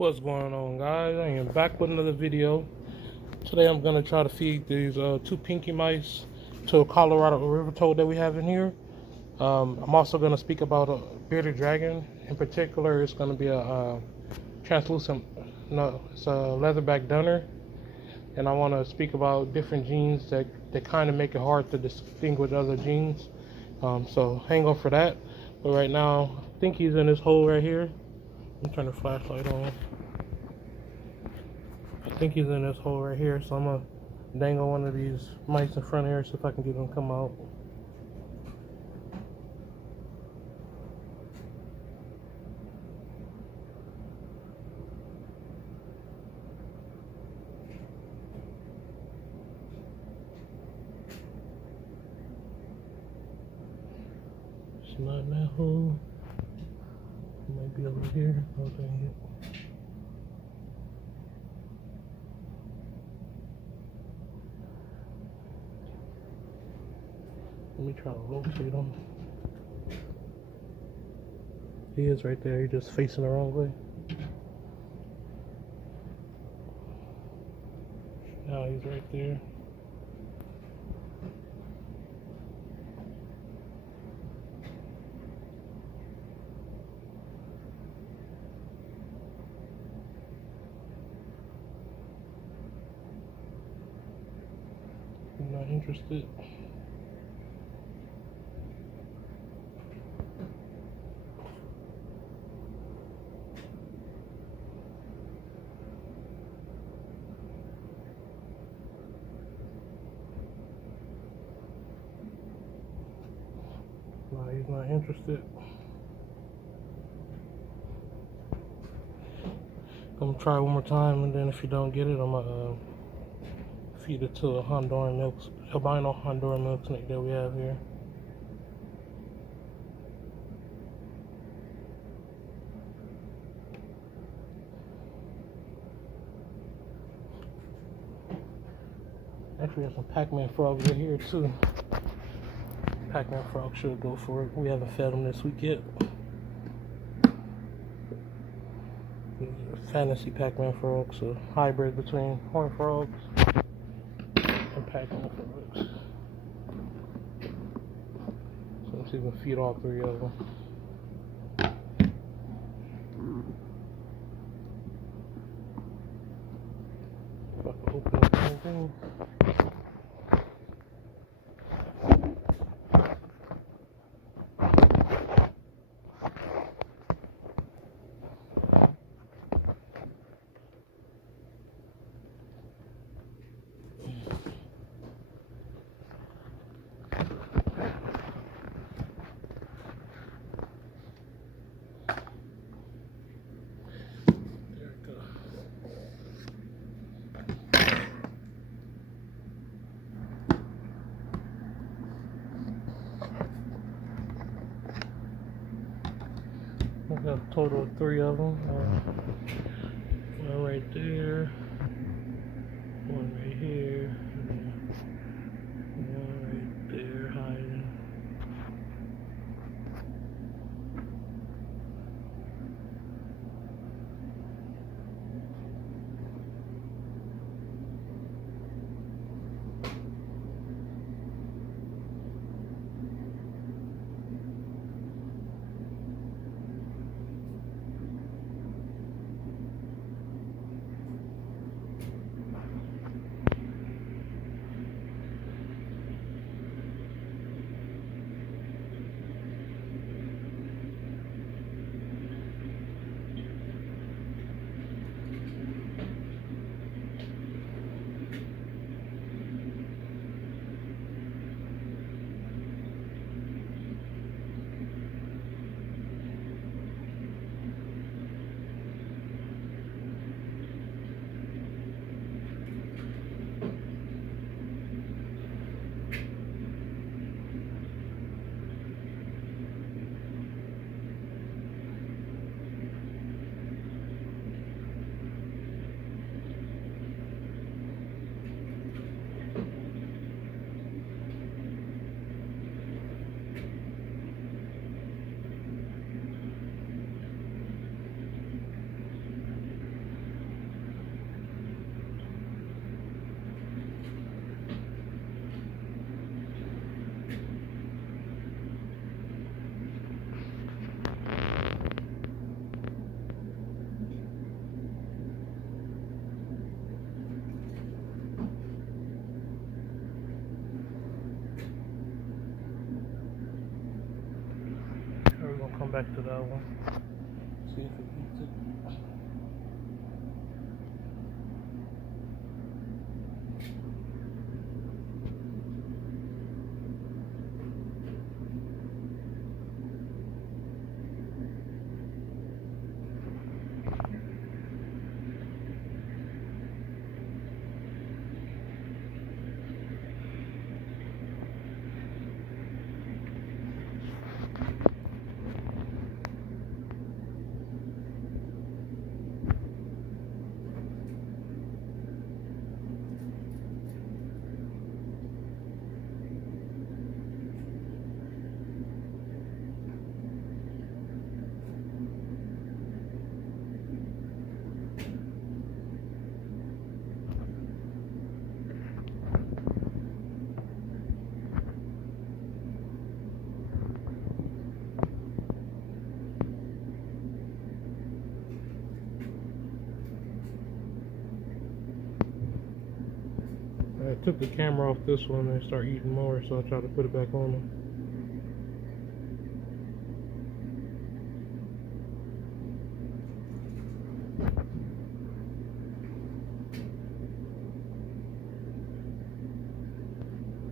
What's going on, guys? I am back with another video. Today I'm going to try to feed these two pinky mice to a Colorado river toad that we have in here. I'm also going to speak about a bearded dragon. In particular, it's going to be a translucent, no, it's a leatherback dunner. And I want to speak about different genes that kind of make it hard to distinguish other genes. So hang on for that. But right now, I think he's in this hole right here. Let me turn the flashlight on. I think he's in this hole right here, so I'm gonna dangle one of these mice in front here, see if I can get him to come out. It's not in that hole. It might be over here. Oh, dang it. Let me try to locate him. He is right there. He's just facing the wrong way. Now he's right there. I'm not interested. No, he's not interested. I'm gonna try one more time, and then if you don't get it, I'm gonna feed it to a albino Honduran milk snake that we have here. Actually, there's some Pac-Man frogs right here too. Pac-Man frog should go for it. We haven't fed them this week yet. Fantasy Pac-Man frogs, a hybrid between horned frogs and Pac-Man frogs. So let's see if we can feed all three of them. If I can open up anything. I got a total of three of them. One right there, one right here, and one right there hiding. come back to that one. See if it eats it. I took the camera off this one and start eating more, so I tried to put it back on them.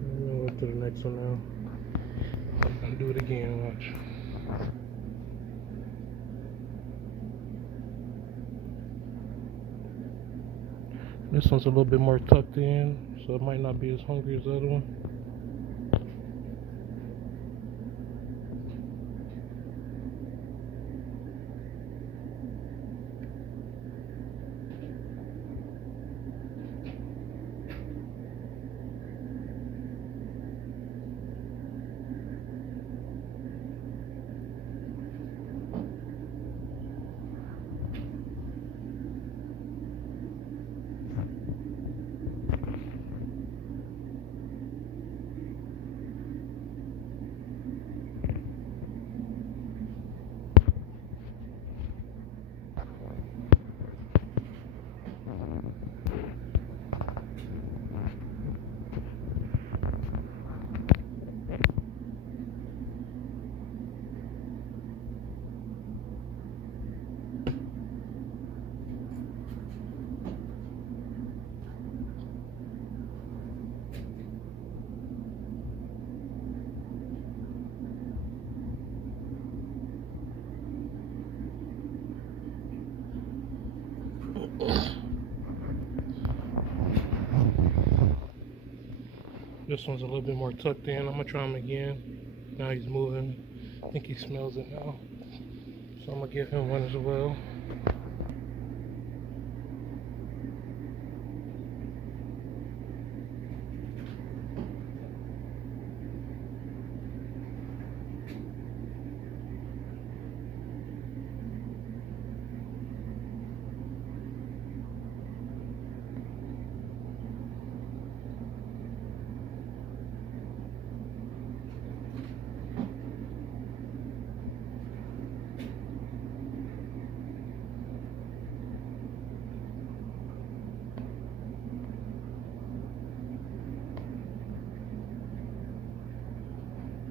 I'm gonna go to the next one now. I'm gonna do it again, watch. This one's a little bit more tucked in, so it might not be as hungry as the other one. This one's a little bit more tucked in. I'm gonna try him again. Now he's moving. I think he smells it now. So I'm gonna give him one as well.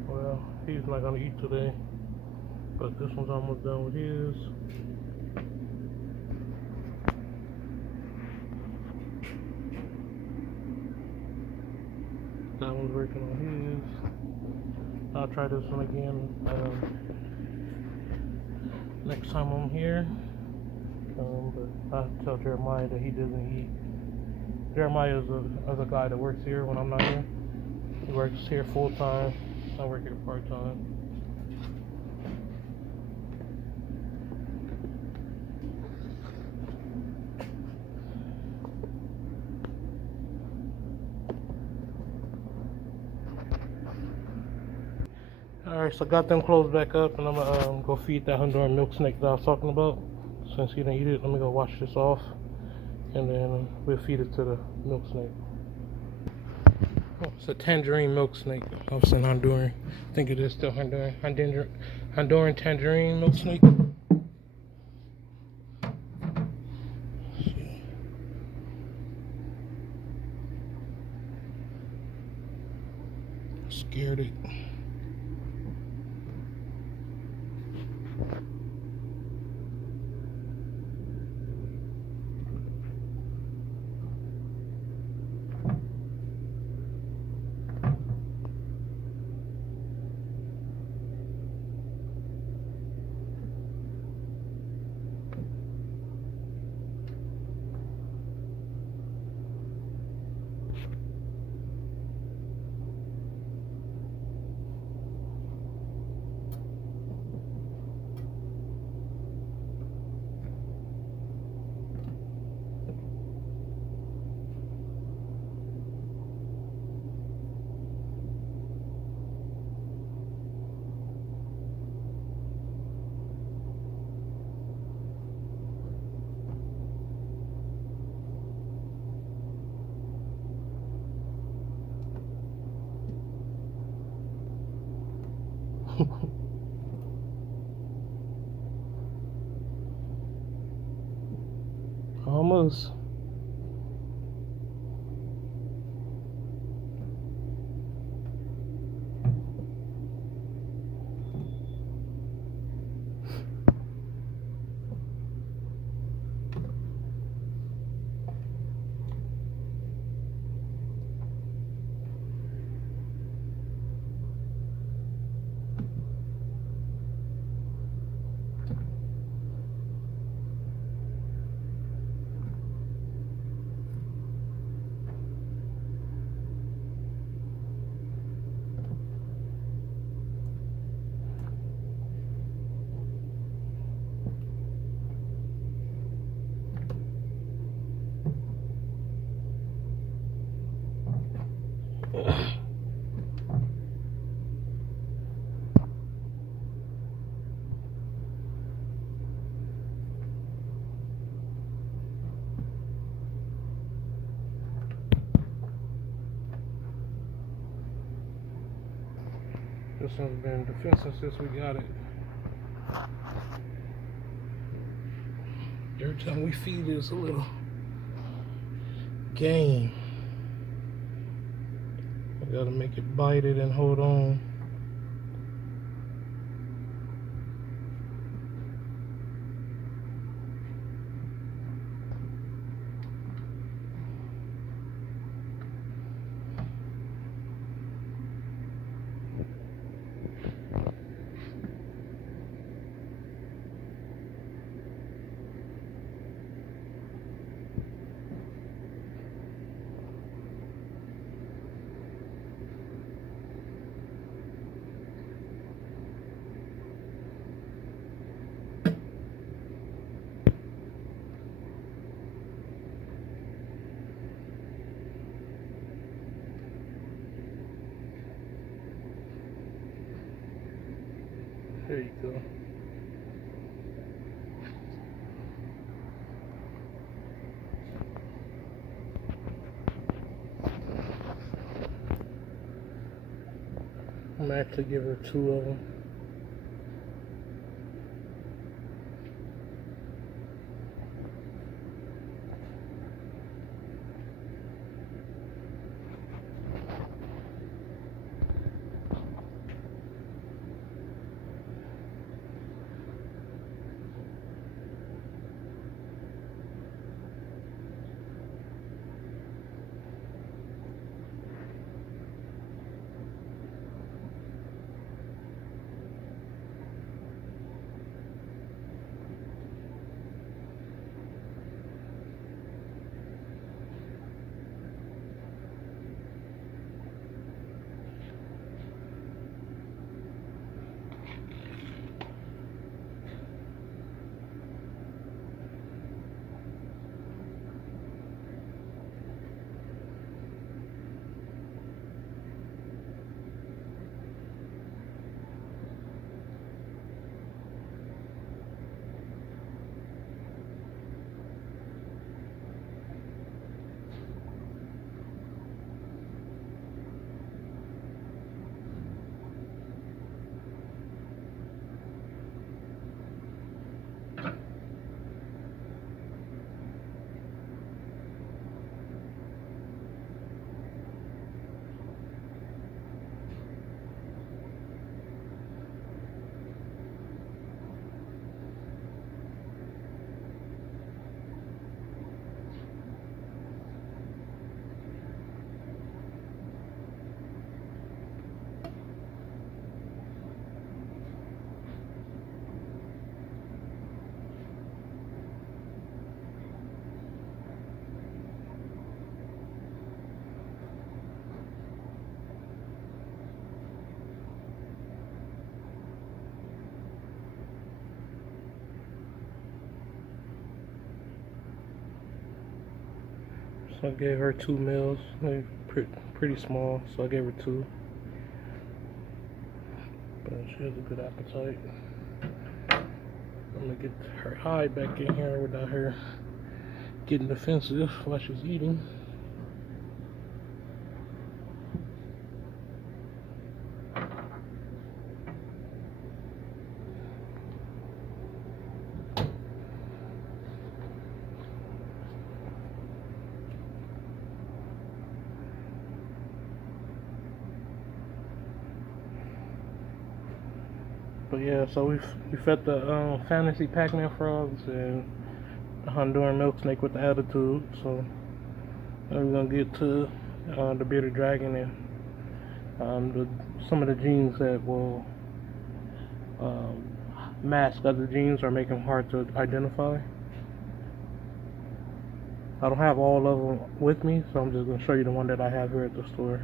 Well, he's not gonna eat today, but this one's almost done with his. That one's working on his. I'll try this one again next time I'm here. But I tell Jeremiah that he doesn't eat. Jeremiah is a guy that works here when I'm not here. He works here full time. I work here part time. Alright, so I got them clothes back up, and I'm gonna go feed that Honduran milk snake that I was talking about. Since he didn't eat it, let me go wash this off, and then we'll feed it to the milk snake. Oh, it's a tangerine milk snake. I was saying Honduran. I think it is still Honduran. Honduran tangerine milk snake. Scared it. Almost. This one's been defensive since we got it. Every time we feed it, it's a little game. I gotta make it bite it and hold on. There you go. I'm actually give her 2 of them. So I gave her 2 meals. They're pretty small, so I gave her 2. But she has a good appetite. I'm gonna get her hide back in here without her getting defensive while she's eating. But yeah, so we fed the fantasy Pac-Man frogs and the Honduran milk snake with the attitude. So now we're gonna get to the bearded dragon and some of the genes that will um, mask other genes or make them hard to identify. I don't have all of them with me, so I'm just gonna show you the one that I have here at the store.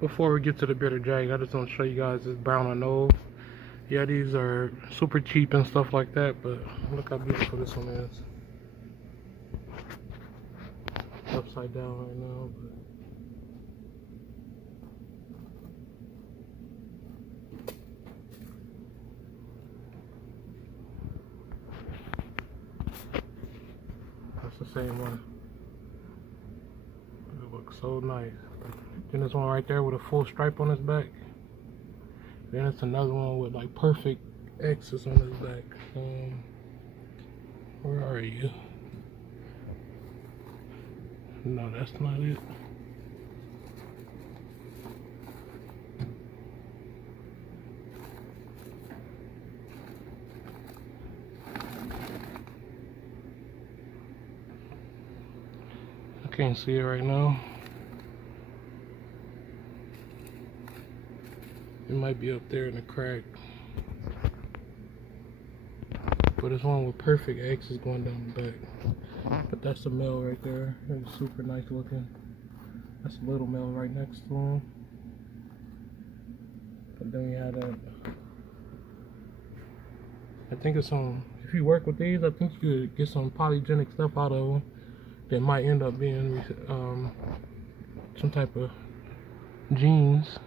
Before we get to the bearded dragon, I just want to show you guys this brown on nose. Yeah, these are super cheap and stuff like that, but look how beautiful this one is. Upside down right now. That's the same one. It looks so nice. Then there's one right there with a full stripe on his back. Then it's another one with like perfect X's on his back. Where are you? No, that's not it. I can't see it right now. It might be up there in the crack. But there's one with perfect X's going down the back. But that's the male right there. It's super nice looking. That's a little male right next to him. But then we have that. I think it's some, if you work with these, I think you could get some polygenic stuff out of them that might end up being some type of genes.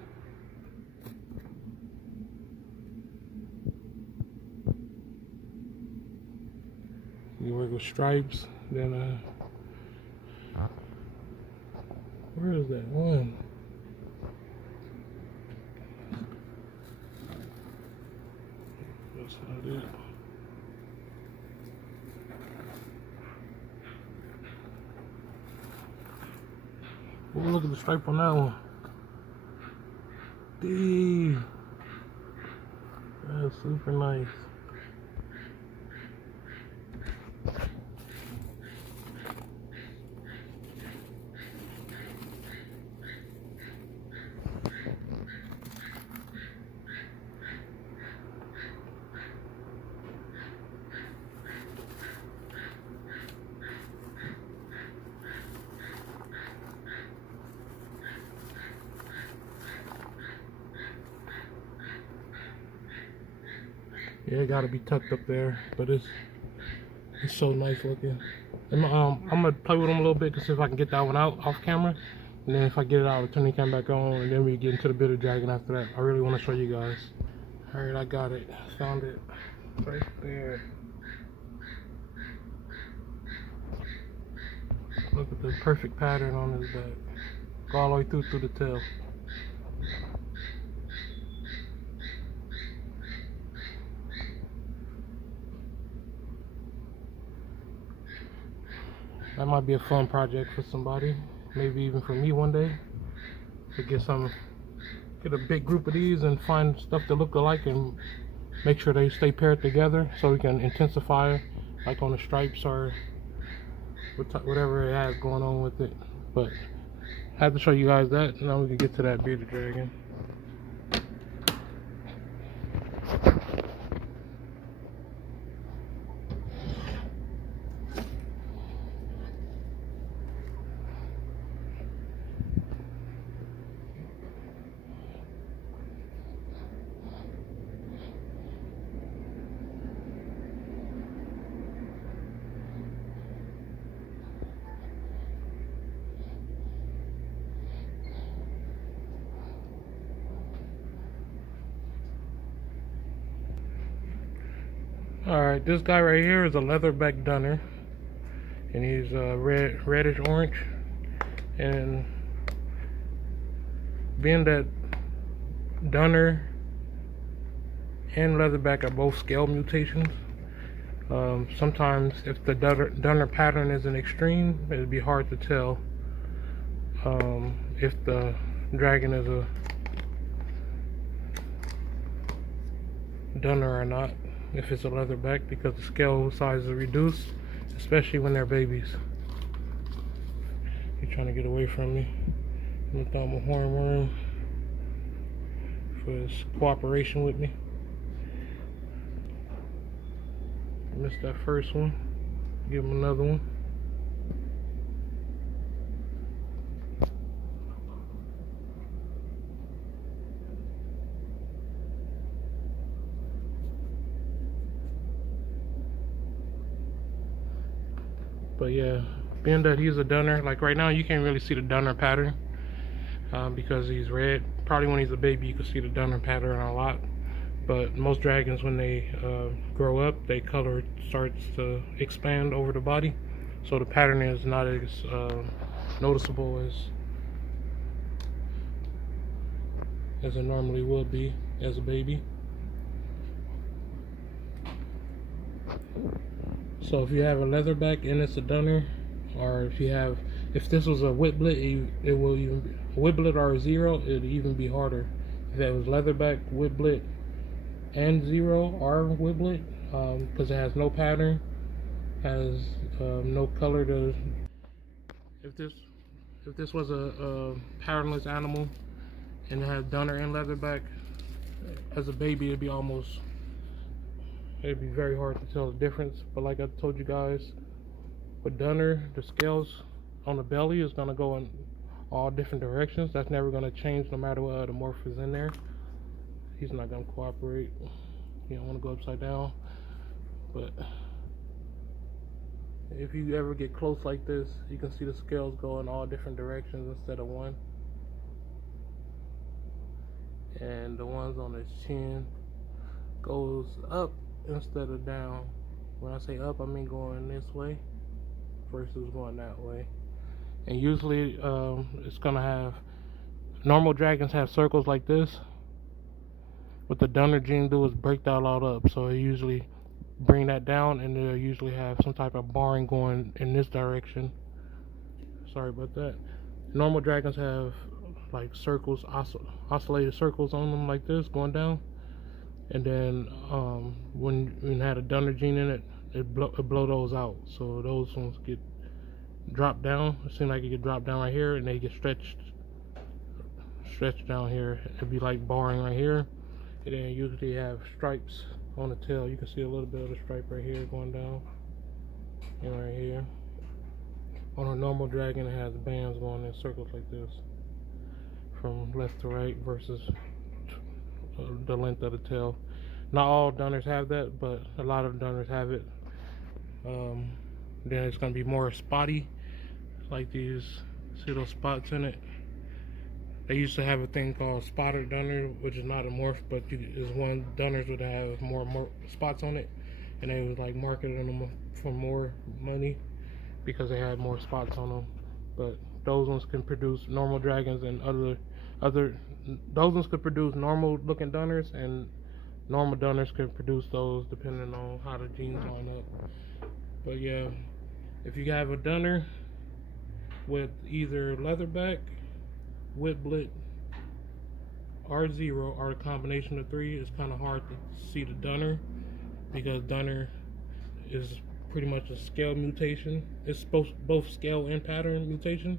You work with stripes, then where is that one? That's not it. Oh, look at the stripe on that one. Dang. That's super nice. Yeah, it gotta be tucked up there, but it's so nice looking. And I'm gonna play with them a little bit to see if I can get that one out off camera, and then if I get it out, I'll turn the camera back on, and then we get into the bearded dragon after that. I really want to show you guys. All right, I got it. Found it right there. Look at the perfect pattern on his back. Go all the way through the tail. That might be a fun project for somebody, maybe even for me one day, to get a big group of these and find stuff that look alike and make sure they stay paired together so we can intensify, like on the stripes or whatever it has going on with it. But I have to show you guys that, and now we can get to that bearded dragon. Alright, this guy right here is a leatherback dunner, and he's reddish orange, and being that dunner and leatherback are both scale mutations. Sometimes if the Dunner pattern is an extreme, it'd be hard to tell if the dragon is a Dunner or not, if it's a leatherback, because the scale size is reduced, especially when they're babies. He's trying to get away from me. I'm gonna throw him a hornworm for his cooperation with me. Missed that first one. Give him another one. But yeah, being that he's a Dunner, like right now you can't really see the Dunner pattern because he's red. Probably when he's a baby you can see the Dunner pattern a lot. But most dragons, when they grow up, their color starts to expand over the body, so the pattern is not as noticeable as it normally would be as a baby. So if you have a leatherback and it's a Dunner, or if this was a Whitblet, it will even be a Whitblet or a zero, it'd even be harder. If it was leatherback, Whitblet, and zero or Whitblet, because it has no pattern, has no color to. If this was a patternless animal and it had Dunner and leatherback, as a baby it'd be very hard to tell the difference. But like I told you guys, with Dunner, the scales on the belly is gonna go in all different directions. That's never gonna change no matter what the morph is in there. He's not gonna cooperate. You don't want to go upside down. But if you ever get close like this, you can see the scales go in all different directions instead of one. And the ones on his chin goes up instead of down. When I say up, I mean going this way versus going that way. And usually it's gonna have, normal dragons have circles like this. What the Dunner gene do is break that all up, so it usually bring that down, and they'll usually have some type of barring going in this direction. Sorry about that. Normal dragons have like circles, oscillated circles on them like this going down, and then when it had a Dunner gene in it, it blow those out, so those ones get dropped down. It seems like it get dropped down right here, and they get stretched down here. It'd be like barring right here. And then usually have stripes on the tail. You can see a little bit of the stripe right here going down, and right here. On a normal dragon, it has bands going in circles like this, from left to right versus the length of the tail. Not all Dunners have that, but a lot of Dunners have it. Then it's going to be more spotty, like these. See those spots in it? They used to have a thing called spotted Dunner, which is not a morph, but is one Dunners would have more spots on it, and they was like marketing them for more money because they had more spots on them. But those ones can produce normal dragons, and those ones could produce normal looking Dunners, and normal Dunners can produce those depending on how the genes line up. But yeah, if you have a Dunner with either leatherback, Whitblet, or zero, or a combination of three, it's kind of hard to see the Dunner, because Dunner is pretty much a scale mutation. It's both scale and pattern mutation.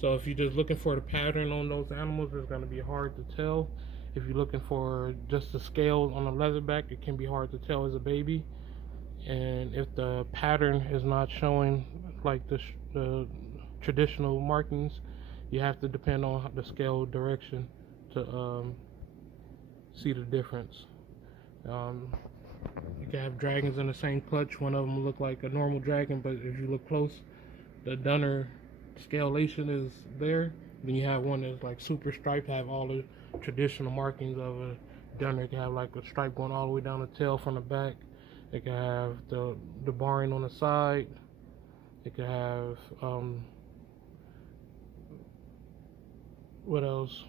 So if you're just looking for the pattern on those animals, it's going to be hard to tell. If you're looking for just the scales on a leatherback, it can be hard to tell as a baby. And if the pattern is not showing like the traditional markings, you have to depend on the scale direction to see the difference. You can have dragons in the same clutch. One of them look like a normal dragon, but if you look close, the Dunner scalation is there. Then you have one that's like super striped, have all the traditional markings of a Dunner. It can have like a stripe going all the way down the tail from the back. It can have the barring on the side. It can have what else?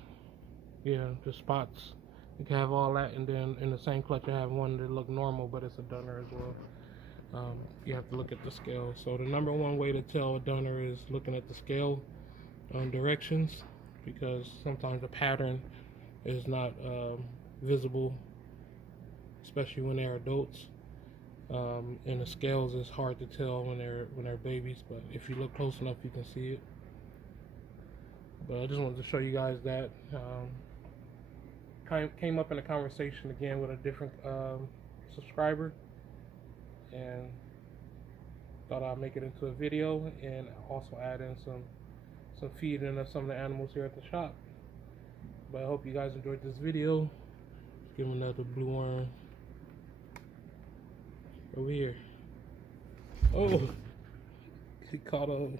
Yeah, the spots You can have all that, and then in the same clutch you have one that look normal, but it's a donor as well. You have to look at the scale. So the number one way to tell a donor is looking at the scale directions, because sometimes the pattern is not visible, especially when they're adults. And the scales is hard to tell when they're babies, but if you look close enough, you can see it. But I just wanted to show you guys that. Came up in a conversation again with a different subscriber, and thought I'd make it into a video and also add in some feeding of some of the animals here at the shop. But I hope you guys enjoyed this video. Give him another blue worm over here. Oh, he caught a.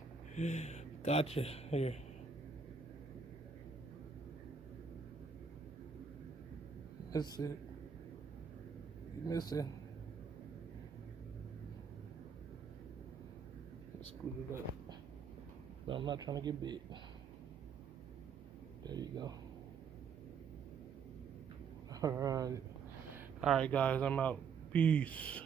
Gotcha. Here. That's it. You missing. Scoot it up. But I'm not trying to get big. There you go. Alright. Alright guys, I'm out. Peace.